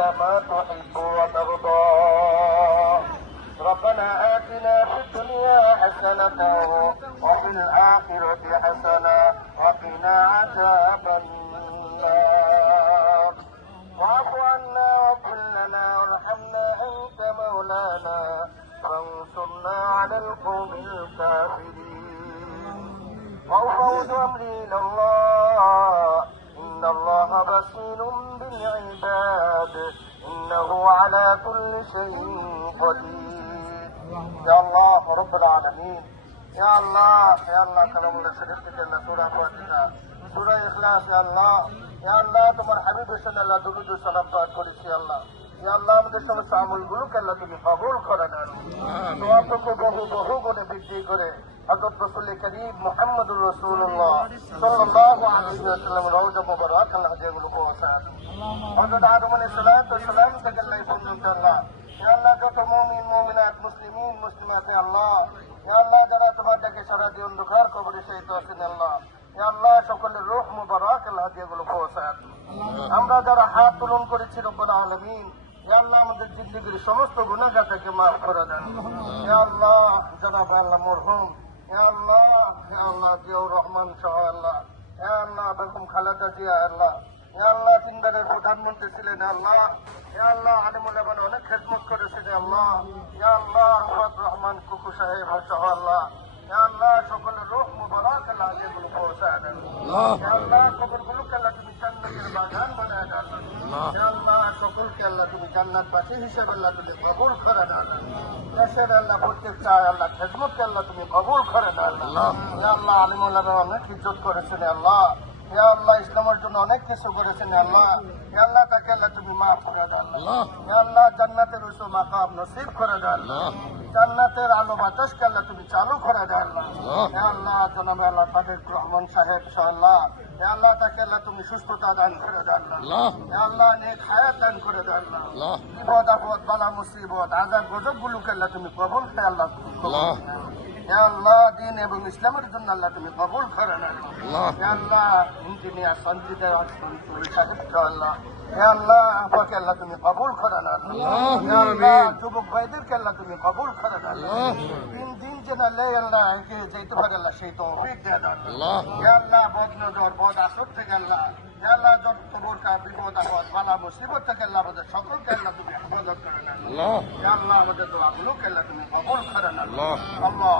ما تحب وترضى. ربنا آتنا في الدنيا حسنة وفي الآخرة حسنة وقنا عذاب النار. واعف عنا وكلنا لنا وارحمنا أنت مولانا. فانصرنا على القوم الكافرين. وأفوض أمري إلى الله. إن الله بصير بالعباد. إنه على كل شيء قدير يا الله رب العالمين يا الله يا الله كلام الله شريف تجلى سورة فاتحة سورة إخلاص يا الله يا الله তোমার হাবিবের সাথে আল্লাহ দুরুদ ও সালাম পাঠ করেছি আল্লাহ ইয়া আল্লাহ আমাদের সমস্ত আমলগুলোকে আল্লাহ তুমি কবুল করে নেন তোমাকে বহু বহু গুণে বৃদ্ধি করে হযরত রাসূল করিম মুহাম্মদুর রাসূলুল্লাহ সাল্লাল্লাহু আলাইহি ওয়াসাল্লাম রওজা মুবারক আল্লাহ যেগুলো আদম আলাইহিস সালাতু সালাম থেকে আল্লাহ পর্যন্ত আল্লাহ আল্লাহ, যত মুমিন, মুমিনাত, মুসলিমিন, মুসলিমাত আল্লাহ। আল্লাহ, যারা তোমার ডাকে সারা দিয়ে অন্ধকার কবরে শহীদ আছেন আল্লাহ। আল্লাহ, সকলের রূহ মুবারক আল্লাহ যেগুলো পৌঁছান আমরা যারা হাত তুলন করেছি রব্বুল আলামিন আল্লাহ, আমাদের জিন্দগির সমস্ত গুণাগাতাকে মাফ করে দেন। আল্লাহ, জনাব আল্লাহ মরহুম। আল্লাহ আল্লাহ জিয়াউর রহমান সহ আল্লাহ। আল্লাহ, বেগম খালেদা জিয়া আল্লাহ। আল্লাহ তিনবারের প্রধানমন্ত্রী ছিলেন আল্লাহ। আল্লাহ আলিমুল আমান অনেক খেদমত করেছেন আল্লাহ। আল্লাহ রহমত রহমান কুকু সাহেব সহ আল্লাহ। আল্লাহ সকলের রূহ মুবারক আল্লাহ যেগুলো পৌঁছায় আল্লাহ। কবরগুলোকে আল্লাহ তুমি জান্নাতের বাগান বানায় দেন আল্লাহ। সকলকে আল্লাহ তুমি জান্নাতবাসী হিসেবে আল্লাহ তুমি কবুল করে দেন দেশের আল্লাহ প্রত্যেক চায় আল্লাহ খেদমতকে আল্লাহ তুমি কবুল করে দেন আল্লাহ। আলিমুল আমান অনেক ইজ্জত করেছেন আল্লাহ। আল্লাহ ইসলামের জন্য অনেক কিছু করেছেন আল্লাহ। আল্লাহ তাকে আল্লাহ তুমি মাফ করে দেন ইয়া আল্লাহ। জান্নাতের উসু মাকাম নসিব করে দেন জান্নাতের আলো বাতাসকে আল্লাহ তুমি চালু করে ইয়া আল্লাহ। জনাব আল্লাহ তাদের রহমান সাহেব সাল্লাহ ইয়া আল্লাহ তাকে আল্লাহ তুমি সুস্থতা দান করে ইয়া আল্লাহ। নেক হায়াত দান করে দেন বিপদ আপদ বালা মুসিবত আজাদ গজব গুলোকে আল্লাহ তুমি প্রবল আল্লাহ। আল্লাহ দিন এবং ইসলামের জন্য আল্লাহ তুমি কবুল করে ইয়া আল্লাহ। ইঞ্জিনিয়ার সঞ্জিত আল্লাহ। আল্লাহ আমাকে আল্লাহ তুমি কবুল করে ইয়া আল্লাহ। যুবক ভাইদেরকে আল্লাহ তুমি কবুল করে নেন দিন দিন যেন আল্লাহ আল্লাহ একে যেতে পারে আল্লাহ সেই তো দিয়ে দেন ইয়া আল্লাহ বদ বদ আসর থেকে আল্লাহ। আল্লাহ যত বোরকা বিপদ আপদ বালা মুসিবত থেকে আল্লাহ আমাদের সকলকে আল্লাহ আল্লাহ। আল্লাহ